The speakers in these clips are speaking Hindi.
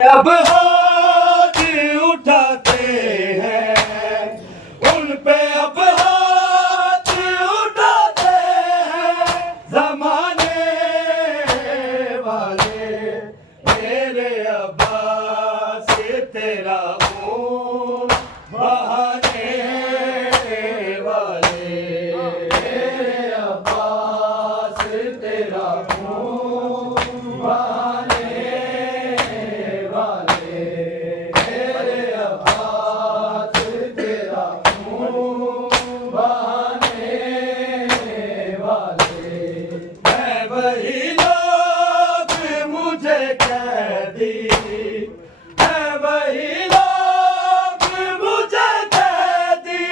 अब हाथ उठाते हैं उन पे, अब हाथ उठाते हैं जमाने वाले। मेरे अब्बास तेरा खून बहाने वाले, मेरे अब्बास तेरा खून बहाने वाले, मेरे अब्बास तेरा खून बहाने वाले। मैं वही लोग मुझे कैदी, मैं वही लोग मुझे कैदी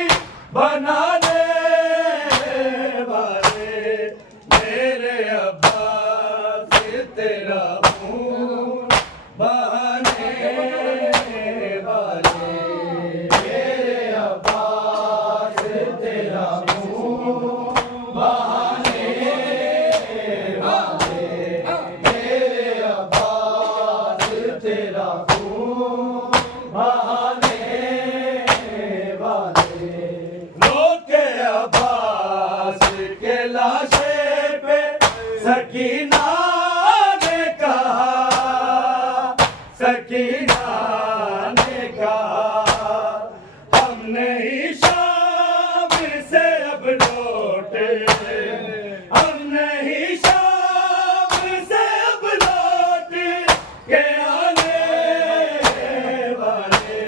बनाने वाले। मेरे अब्बास तेरा खून बहाने वाले, मेरे अब्बास तेरा खून बहाने वाले, मेरे अब्बास तेरा खून बहाने वाले। रोके अब्बास के लाशे पे सकीना ने कहा, सकीना ने कहा हम नहीं शाम से अब लौटे, हम नहीं शाम से अब लौट के आने वाले।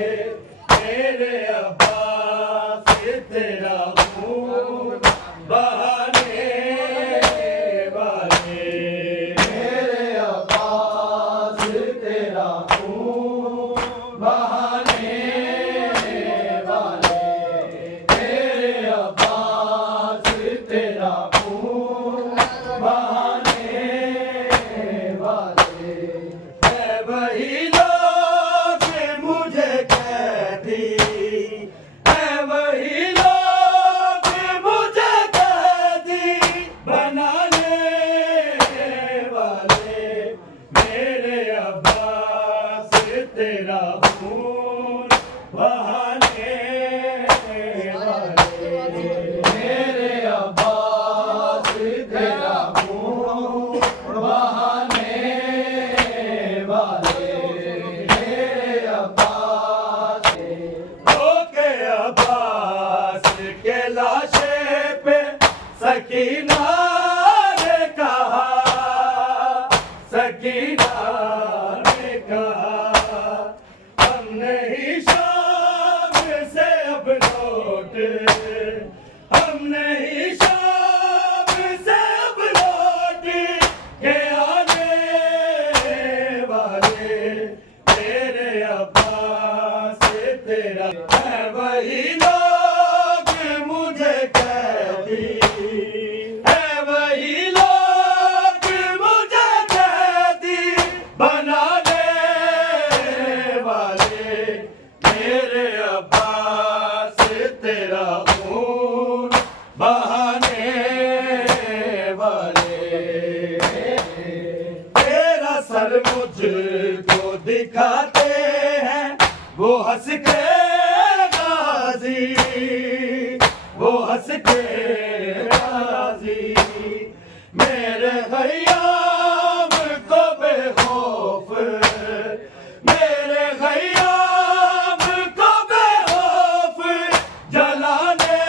मेरे अब्बास तेरा खून बहाने वाले, मेरे अब्बास तेरा खून बहाने वाले, मेरे अब्बास तेरा खून बहाने वाले। है वही लोग मुझे कैदी, है वही लोग मुझे कैदी बनाने वाले। मेरे अब्बास तेरा खून बहाने वाले, मेरे अब्बास तेरा खून बहाने वाले, मेरे अब्बास। रोके अब्बास के लाशे पे सकीना ने कहा, सकीना ने कहा हम नहीं शाम से अब लौट, हम नहीं शाम से अब लौट के आने वाले। मेरे अब्बास तेरा है वही लोग मुझे कैदी, है वही लोग मुझे कैदी बनाने वाले। मेरे अब्बास तेरा खून बहाने वाले। तेरा सर मुझको दिखाते हैं वो हंस के गाजी, वो हंस के गाजी। मेरे ख़याम को बेखौफ, मेरे ख़याम को बेखौफ जलाने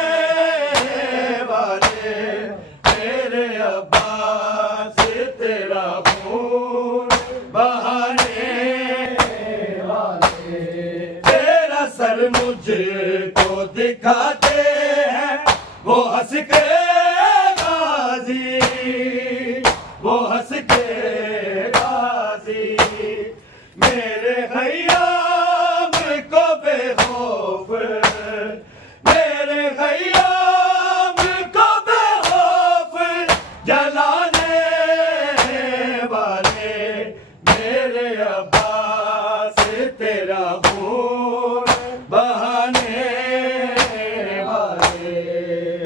वाले। मेरे अब्बास तेरा खून बहाने वाले। तेरा सर मुझको दिखाते हैं वो हंस के गाजी, वो हंस के गाजी। मेरे ख़याम को बेखौफ, मेरे ख़याम को बेखौफ जलाने वाले। मेरे अब्बास तेरा खून बहाने वाले,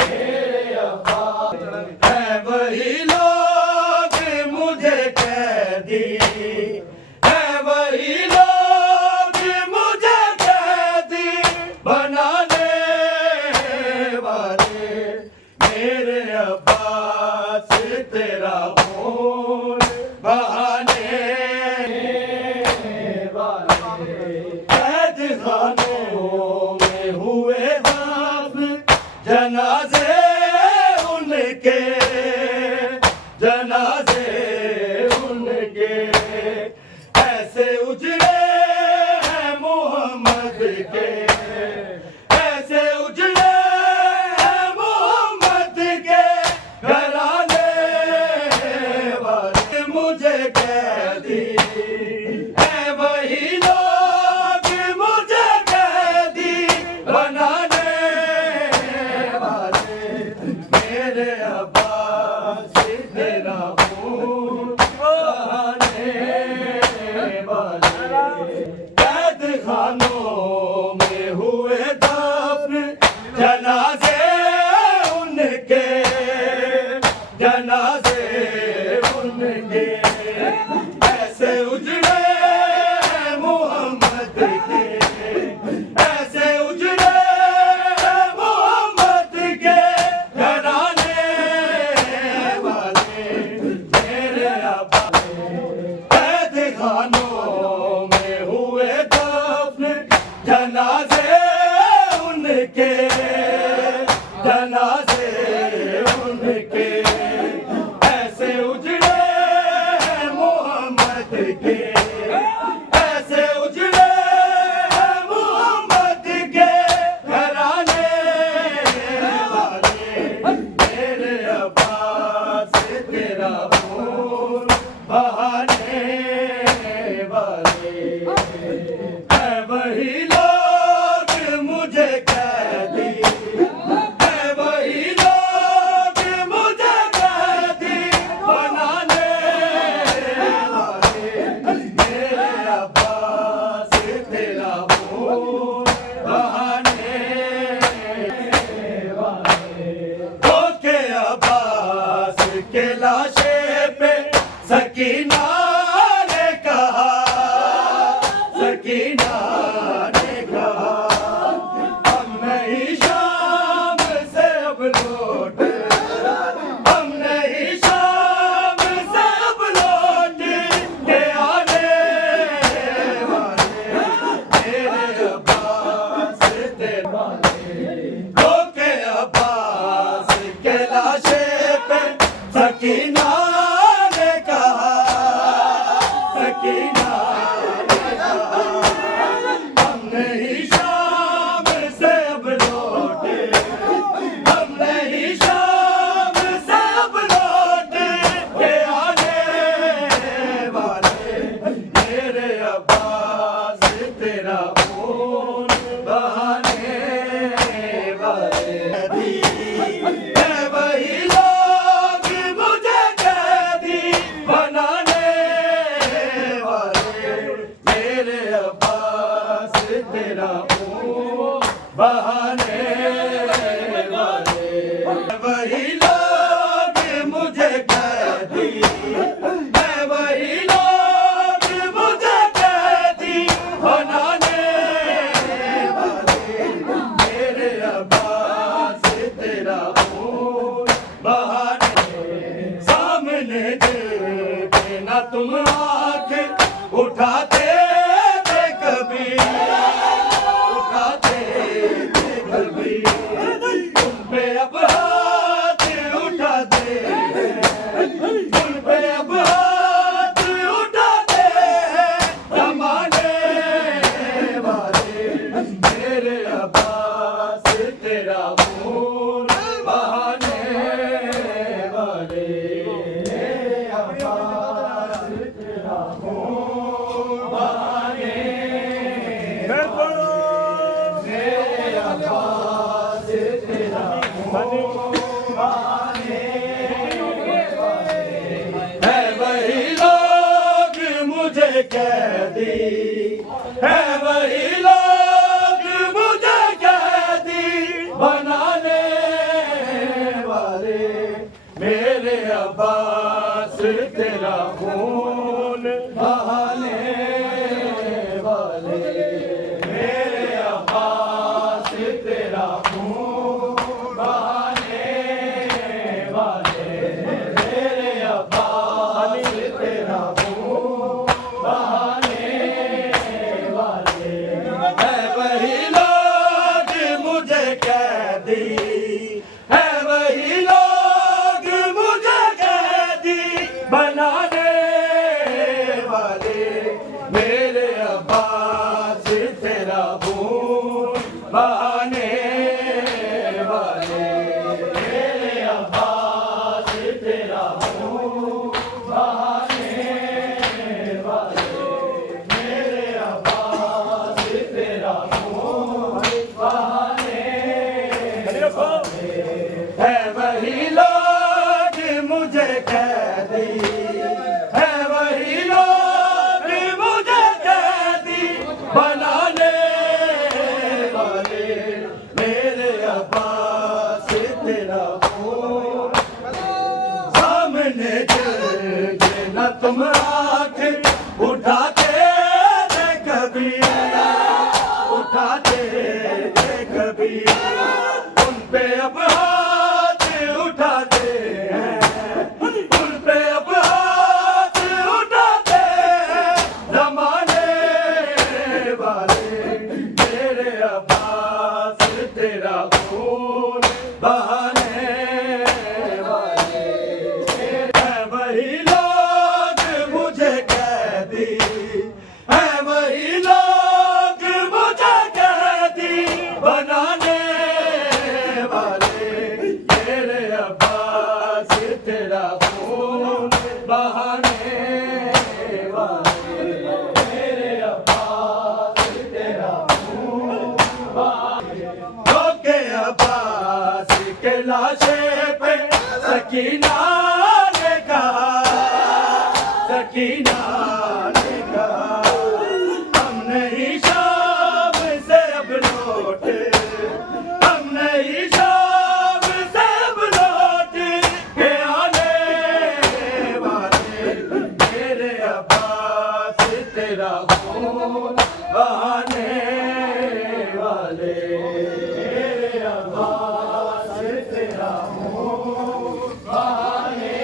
मेरे अब्बास है वही लोग मुझे कैदी, है वही उजड़े हैं मोहम्मद के, ऐसे उजड़े हैं मोहम्मद के घराने वाले। मुझे कैदी है वही लोग, मुझे कैदी बनाने वाले। मेरे अब्बास तेरा खून बहाने वाले। कैद खानों में हुए दफन जनाजे उनके, जनाजे उनके। ऐसे उजड़े हैं मोहम्मद के, ऐसे उजड़े हैं मोहम्मद के घराने वाले। मेरे अब्बास कैद खानों में हुए दफन जनाजे उनके, जनाजे उनके। ऐसे उजड़े हैं मोहम्मद के, ऐसे उजड़े हैं मोहम्मद के घराने वाले। मेरे अब्बास तेरा खून बहाने वाले। है वही लोग मुझे कैदी, है वही लोग मुझे कैदी बनाने वाले। मेरे अब्बास तेरा खून बहाने वाले। धोखे अब्बास के लाशे पे सकीना ने कहा, सकीना ने कहा, हम नहीं शाम से अब लौट, हम नहीं शाम से अब लौट के आने वाले। मेरे अब्बास तेरे वाले। धोखे अब्बास के लाशे पे सकीना ने कहा, सकीना ने कहा, हम नहीं शाम से अब लौटे, हम नहीं शाम से अब लौट के आने वाले। मेरे अब्बास तेरा खून बहाने वाले। है वही लोग मुझे कैदी बनाने वाले। मेरे अब्बास तेरा खून बहाने वाले। वही लोग मुझे कैदी, है वही लोग मुझे कैदी बनाने वाले। मेरे अब्बास तेरा खून बहाने। सामने देखे ना तुम आँख उठाते थे कभी, उठाते थे कभी। तुम पे अब हाथ उठाते हैं, तुम पे अब हाथ उठाते हैं जमाने वाले। मेरे अब्बास तेरा खून बहाने वाले। मेरे अब्बास तेरा खून बहाने वाले। मेरे अब्बास तेरा खून बहाने वाले। है वही लोग मुझे कैदी, है वही लोग मुझे कैदी बनाने वाले। मेरे अब्बास तेरा खून बहाने वाले। मेरे अब्बास तेरा खून बहाने वाले। मेरे अब्बास तेरा खून बहाने वाले। अब्बास तेरा खून बहाने वाले, मेरे अब्बास तेरा खून बहाने वाले, मेरे अब्बास तेरा खून बहाने वाले। है वही लोग मुझे कैदी, है वही लोग मुझे कैदी बनाने वाले, मेरे अब्बास तेरा खून सामने गिरके न तुम आँख उठाते थे कभी, उठाते थे कभी, उन पे अब हाथ उठाते हैं, उन पे अब हाथ उठाते हैं जमाने वाले, मेरे अब्बास तेरा खून बहाने वाले। है वही लोग मुझे कैदी, है वही लोग मुझे कैदी बनाने वाले, मेरे अब्बास तेरा खून बहाने वाले, मेरे अब्बास तेरा खून बहाने। रोके अब्बास के लाशे पे सकीना ने कहा, सकीना ने कहा, हम नहीं शाम से अब लौटे, हम नहीं शाम से अब लौट के आने वाले, मेरे अब्बास तेरा खून बहाने वाले, मेरे अब्बास तेरा खून बहाने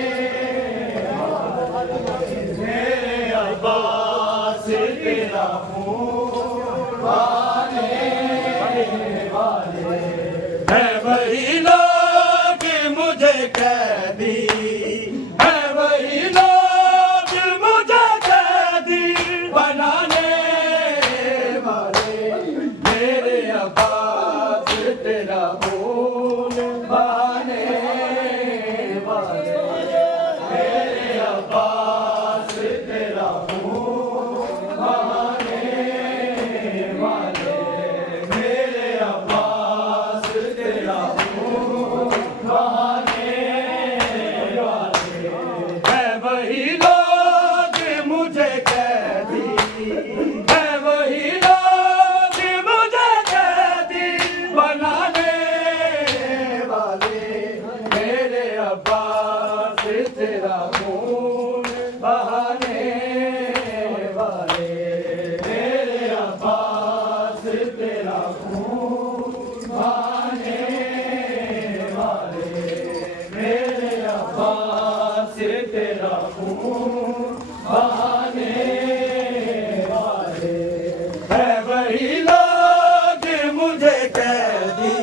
वाले, मेरे अब्बास तेरा खून बहाने वाले। है वही लोग मुझे कैदी, है वही लोग मुझे कैदी बनाने वाले, मेरे अब्बास तेरा खून बहाने वाले, मेरे अब्बास तेरा खून बहाने वाले, मेरे अब्बास तेरा खून बहाने वाले। है वही लोग मुझे कैदी, है वही लोग मुझे कैदी बनाने वाले, मेरे अब्बास तेरा खून बहाने वाले, मेरे अब्बास तेरा खून बहाने वाले, मेरे अब्बास तेरा खून बहाने वाले। है वही लोग मुझे कैदी,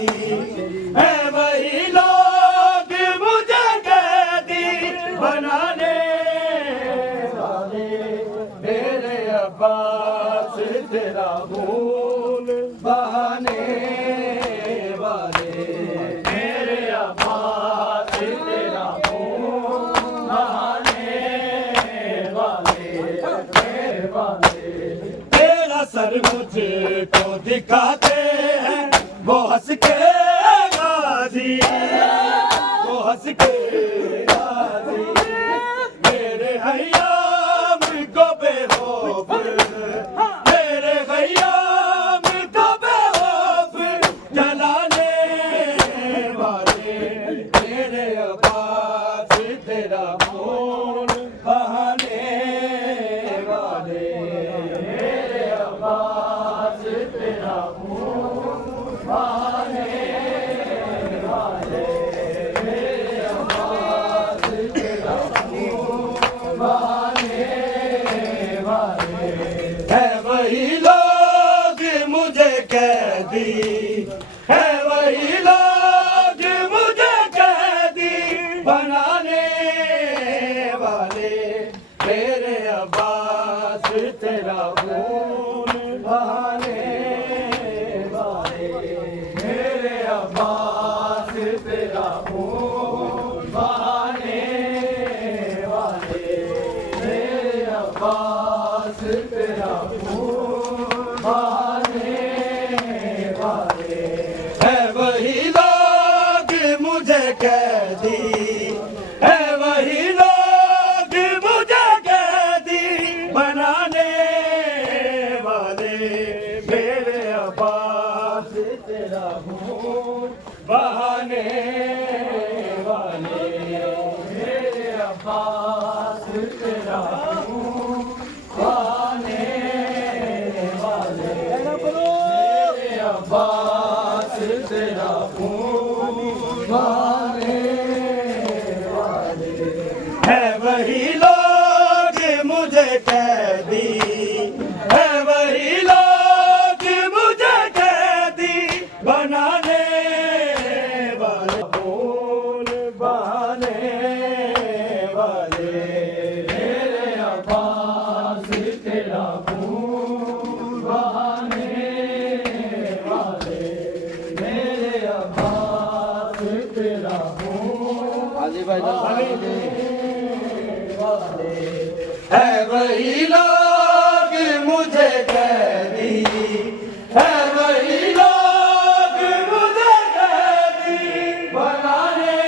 है वही लोग मुझे कैदी बनाने वाले, मेरे अब्बास तेरा खून बहाने वाले, मेरे अब्बास तेरा खून बहाने वाले, वाले। तेरा सर मुझको दिखाते हैं वो हंस के गाजी, वो हंस के गाजी, मेरे हयाम को बेखौफ, मेरे हयाम को बेखौफ जलाने वाले, मेरे अब्बास तेरा खून बहाने वाले, मेरे अब्बास तेरा खून बहाने वाले, मेरे अब्बास तेरा खून बहाने वाले। है वही लोग मुझे कैदी, है वही लोग मुझे कैदी बनाने वाले, मेरे अब्बास तेरा खून मेरे अब्बास तेरा हूँ बहाने वाले, मेरे अब्बास तेरा हूँ बहाने वाले, मेरे अब्बास तेरा हूँ बहाने वाले। है वही लोग मुझे कैदी, है वही लोग मुझे कैदी बनाने वाले, बोल बहाने वाले, मेरे अब्बास तेरा हूँ बहाने वाले, मेरे अब्बास तेरा हूँ है वही लोग मुझे कैदी, है वही लोग मुझे कैदी बनाने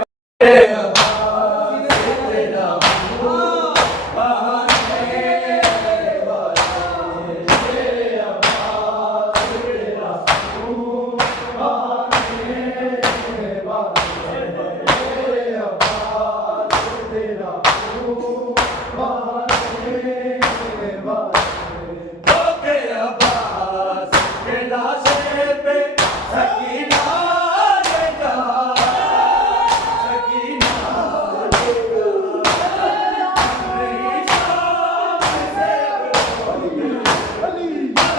वाले, अब्बास तेरा हूँ बहाने वाले, मेरे अब्बास तेरा हूँ बहाने वाले, मेरे अब्बास तेरा हूँ बहाने वाले। ओके अब्बास के लाशे पे सकीना ले जा, सकीना ले जा, नहीं शाम से बुलोगी,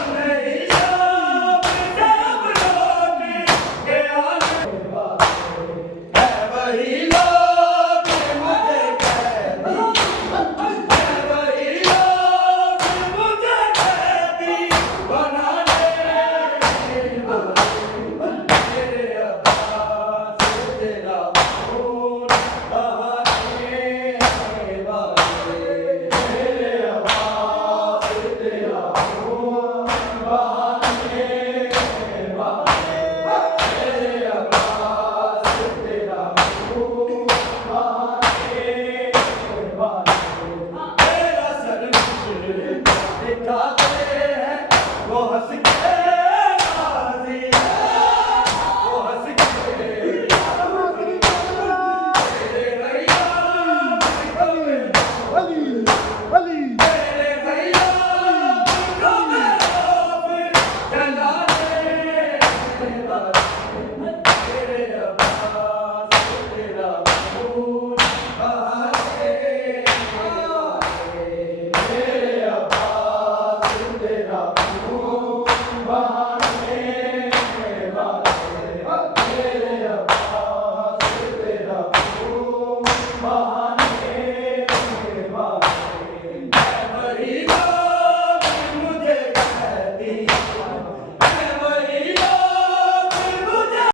नहीं शाम से बुलोगी के आने वाले, है वही लोग मुझे कैदी, है वही लोग मुझे कैदी बनाने वाले, मेरे अब्बास तेरा हूँ बहाने वाले, मेरे अब्बास तेरा हूँ बहाने वाले, मेरे अब्बास तेरा हूँ बहाने वाले। मेरा सर दिखा